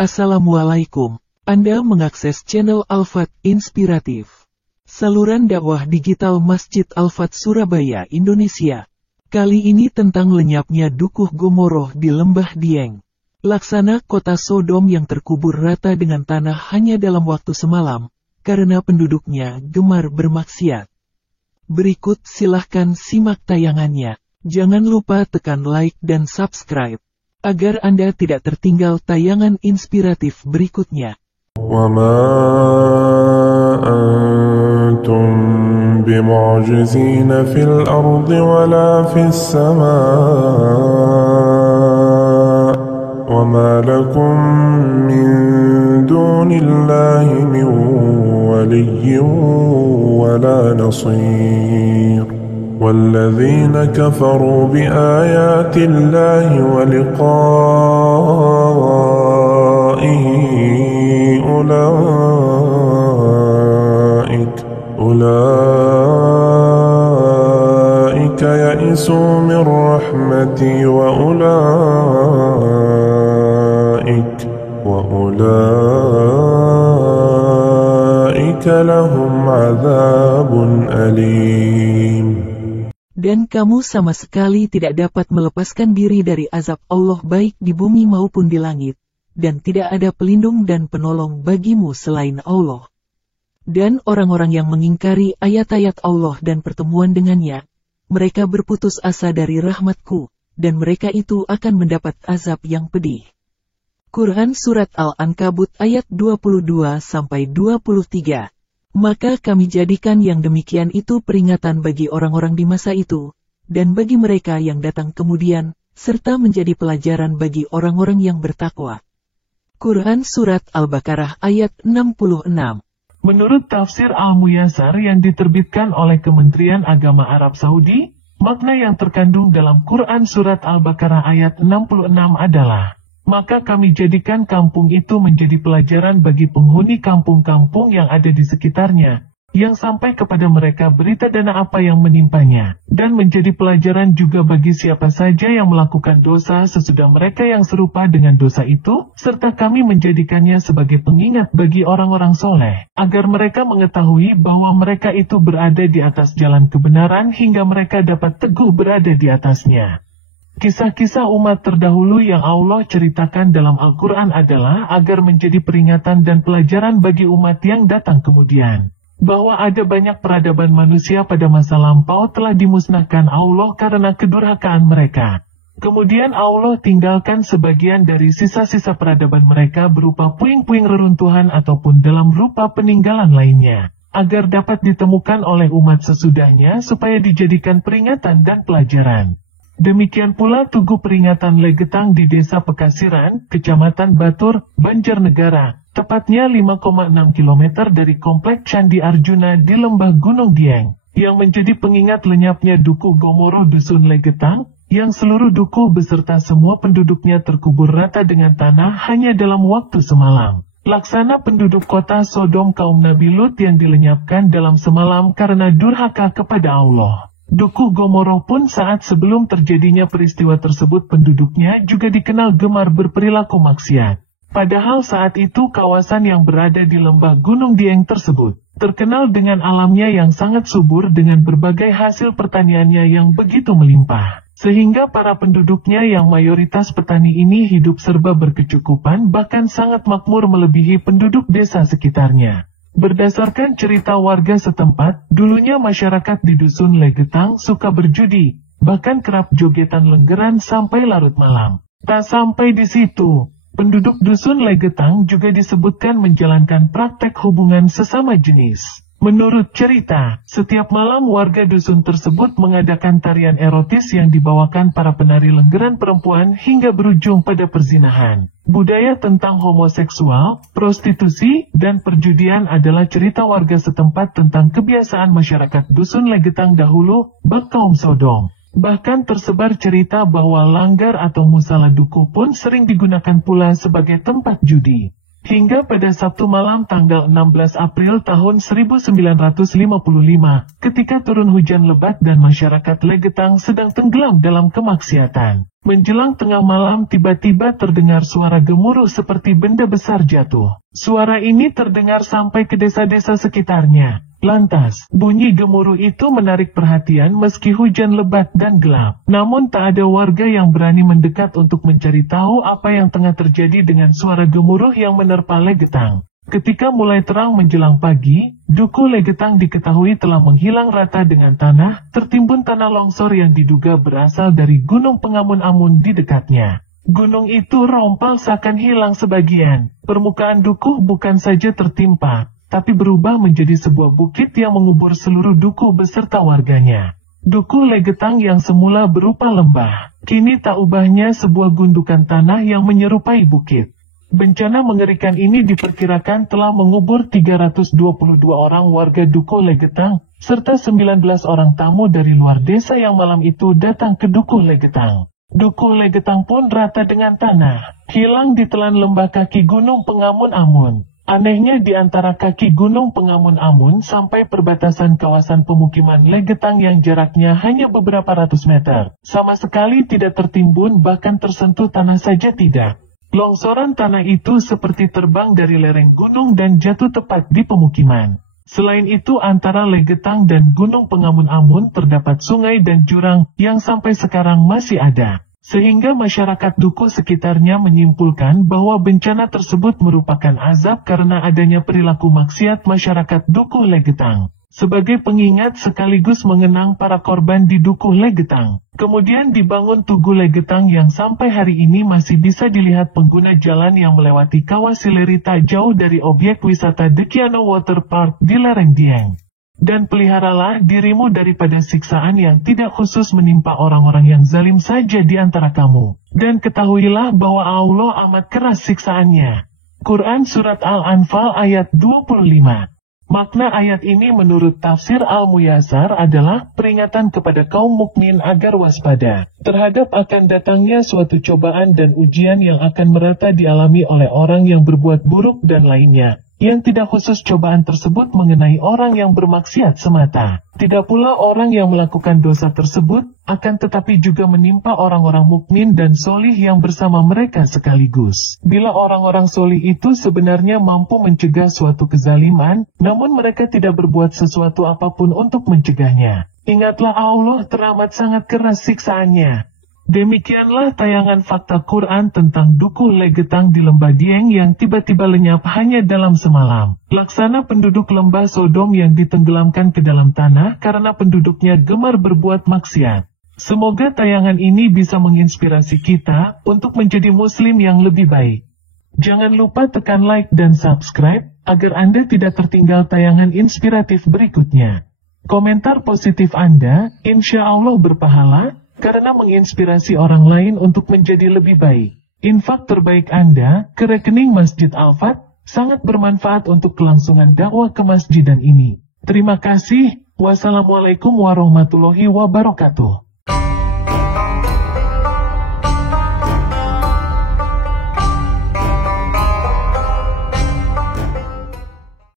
Assalamualaikum. Anda mengakses channel Al-Fat Inspiratif, saluran dakwah digital Masjid Al-Fat Surabaya, Indonesia. Kali ini tentang lenyapnya dukuh Gomoroh di Lembah Dieng. Laksana kota Sodom yang terkubur rata dengan tanah hanya dalam waktu semalam, karena penduduknya gemar bermaksiat. Berikut silahkan simak tayangannya. Jangan lupa tekan like dan subscribe, agar Anda tidak tertinggal tayangan inspiratif berikutnya. وَمَا أَنْتُمْ بِمُعْجِزِينَ فِي الْأَرْضِ وَلَا فِي السَّمَاءِ وَمَا لَكُمْ مِنْ دُونِ اللَّهِ مِنْ وَلِيٍّ وَلَا نَصِيرٍ وَالَّذِينَ كَفَرُوا بِآيَاتِ اللَّهِ وَلِقَائِهِ أولئك يئسوا من رحمتي وأولئك لهم عذاب أليم. Dan kamu sama sekali tidak dapat melepaskan diri dari azab Allah baik di bumi maupun di langit, dan tidak ada pelindung dan penolong bagimu selain Allah. Dan orang-orang yang mengingkari ayat-ayat Allah dan pertemuan dengannya, mereka berputus asa dari rahmatku, dan mereka itu akan mendapat azab yang pedih. Quran Surat Al-Ankabut ayat 22-23. Maka kami jadikan yang demikian itu peringatan bagi orang-orang di masa itu, dan bagi mereka yang datang kemudian, serta menjadi pelajaran bagi orang-orang yang bertakwa. Quran Surat Al-Baqarah ayat 66. Menurut tafsir Al-Muyassar yang diterbitkan oleh Kementerian Agama Arab Saudi, makna yang terkandung dalam Quran Surat Al-Baqarah ayat 66 adalah, maka kami jadikan kampung itu menjadi pelajaran bagi penghuni kampung-kampung yang ada di sekitarnya, yang sampai kepada mereka berita dana apa yang menimpanya, dan menjadi pelajaran juga bagi siapa saja yang melakukan dosa sesudah mereka yang serupa dengan dosa itu, serta kami menjadikannya sebagai pengingat bagi orang-orang soleh, agar mereka mengetahui bahwa mereka itu berada di atas jalan kebenaran hingga mereka dapat teguh berada di atasnya. Kisah-kisah umat terdahulu yang Allah ceritakan dalam Al-Quran adalah agar menjadi peringatan dan pelajaran bagi umat yang datang kemudian. Bahwa ada banyak peradaban manusia pada masa lampau telah dimusnahkan Allah karena kedurhakaan mereka. Kemudian Allah tinggalkan sebagian dari sisa-sisa peradaban mereka berupa puing-puing reruntuhan ataupun dalam rupa peninggalan lainnya, agar dapat ditemukan oleh umat sesudahnya supaya dijadikan peringatan dan pelajaran. Demikian pula tugu peringatan Legetang di Desa Pekasiran, Kecamatan Batur, Banjarnegara, tepatnya 5,6 km dari Komplek Candi Arjuna di Lembah Gunung Dieng, yang menjadi pengingat lenyapnya dukuh Gomoroh Dusun Legetang, yang seluruh dukuh beserta semua penduduknya terkubur rata dengan tanah hanya dalam waktu semalam. Laksana penduduk kota Sodom kaum Nabi Lut yang dilenyapkan dalam semalam karena durhaka kepada Allah. Dukuh Gomoroh pun saat sebelum terjadinya peristiwa tersebut penduduknya juga dikenal gemar berperilaku maksiat. Padahal saat itu kawasan yang berada di lembah Gunung Dieng tersebut terkenal dengan alamnya yang sangat subur dengan berbagai hasil pertaniannya yang begitu melimpah. Sehingga para penduduknya yang mayoritas petani ini hidup serba berkecukupan bahkan sangat makmur melebihi penduduk desa sekitarnya. Berdasarkan cerita warga setempat, dulunya masyarakat di Dusun Legetang suka berjudi, bahkan kerap jogetan lenggeran sampai larut malam. Tak sampai di situ, penduduk Dusun Legetang juga disebutkan menjalankan praktek hubungan sesama jenis. Menurut cerita, setiap malam warga dusun tersebut mengadakan tarian erotis yang dibawakan para penari lenggeran perempuan hingga berujung pada perzinahan. Budaya tentang homoseksual, prostitusi, dan perjudian adalah cerita warga setempat tentang kebiasaan masyarakat Dusun Legetang dahulu, bak kaum Sodom. Bahkan tersebar cerita bahwa langgar atau musala dukuh pun sering digunakan pula sebagai tempat judi. Hingga pada Sabtu malam tanggal 16 April tahun 1955, ketika turun hujan lebat dan masyarakat Legetang sedang tenggelam dalam kemaksiatan. Menjelang tengah malam tiba-tiba terdengar suara gemuruh seperti benda besar jatuh. Suara ini terdengar sampai ke desa-desa sekitarnya. Lantas, bunyi gemuruh itu menarik perhatian meski hujan lebat dan gelap. Namun tak ada warga yang berani mendekat untuk mencari tahu apa yang tengah terjadi dengan suara gemuruh yang menerpa Legetang. Ketika mulai terang menjelang pagi, Duku Legetang diketahui telah menghilang rata dengan tanah, tertimbun tanah longsor yang diduga berasal dari Gunung Pengamun-Amun di dekatnya. Gunung itu rompal seakan hilang sebagian. Permukaan Dukuh bukan saja tertimpa, tapi berubah menjadi sebuah bukit yang mengubur seluruh Dukuh beserta warganya. Dukuh Legetang yang semula berupa lembah, kini tak ubahnya sebuah gundukan tanah yang menyerupai bukit. Bencana mengerikan ini diperkirakan telah mengubur 322 orang warga Dukuh Legetang, serta 19 orang tamu dari luar desa yang malam itu datang ke Dukuh Legetang. Dukuh Legetang pun rata dengan tanah, hilang ditelan lembah kaki Gunung Pengamun-Amun. Anehnya di antara kaki Gunung Pengamun-Amun sampai perbatasan kawasan pemukiman Legetang yang jaraknya hanya beberapa ratus meter, sama sekali tidak tertimbun bahkan tersentuh tanah saja tidak. Longsoran tanah itu seperti terbang dari lereng gunung dan jatuh tepat di pemukiman. Selain itu antara Legetang dan Gunung Pengamun-Amun terdapat sungai dan jurang yang sampai sekarang masih ada. Sehingga masyarakat Dukuh sekitarnya menyimpulkan bahwa bencana tersebut merupakan azab karena adanya perilaku maksiat masyarakat Dukuh Legetang. Sebagai pengingat sekaligus mengenang para korban di Dukuh Legetang. Kemudian dibangun Tugu Legetang yang sampai hari ini masih bisa dilihat pengguna jalan yang melewati kawah Sileri tak jauh dari objek wisata Dekiano Water Park di lereng Dieng. Dan peliharalah dirimu daripada siksaan yang tidak khusus menimpa orang-orang yang zalim saja di antara kamu. Dan ketahuilah bahwa Allah amat keras siksaannya. Quran Surat Al-Anfal ayat 25. Makna ayat ini menurut tafsir Al-Muyassar adalah peringatan kepada kaum mukmin agar waspada terhadap akan datangnya suatu cobaan dan ujian yang akan merata dialami oleh orang yang berbuat buruk dan lainnya. Yang tidak khusus cobaan tersebut mengenai orang yang bermaksiat semata. Tidak pula orang yang melakukan dosa tersebut, akan tetapi juga menimpa orang-orang mukmin dan solih yang bersama mereka sekaligus. Bila orang-orang solih itu sebenarnya mampu mencegah suatu kezaliman, namun mereka tidak berbuat sesuatu apapun untuk mencegahnya. Ingatlah Allah teramat sangat keras siksaannya. Demikianlah tayangan fakta Quran tentang Dukuh Legetang di Lembah Dieng yang tiba-tiba lenyap hanya dalam semalam. Laksana penduduk lembah Sodom yang ditenggelamkan ke dalam tanah karena penduduknya gemar berbuat maksiat. Semoga tayangan ini bisa menginspirasi kita untuk menjadi muslim yang lebih baik. Jangan lupa tekan like dan subscribe agar Anda tidak tertinggal tayangan inspiratif berikutnya. Komentar positif Anda, insya Allah berpahala, karena menginspirasi orang lain untuk menjadi lebih baik. Infak terbaik Anda ke rekening Masjid Al-Fat sangat bermanfaat untuk kelangsungan dakwah ke masjidan ini. Terima kasih. Wassalamualaikum warahmatullahi wabarakatuh.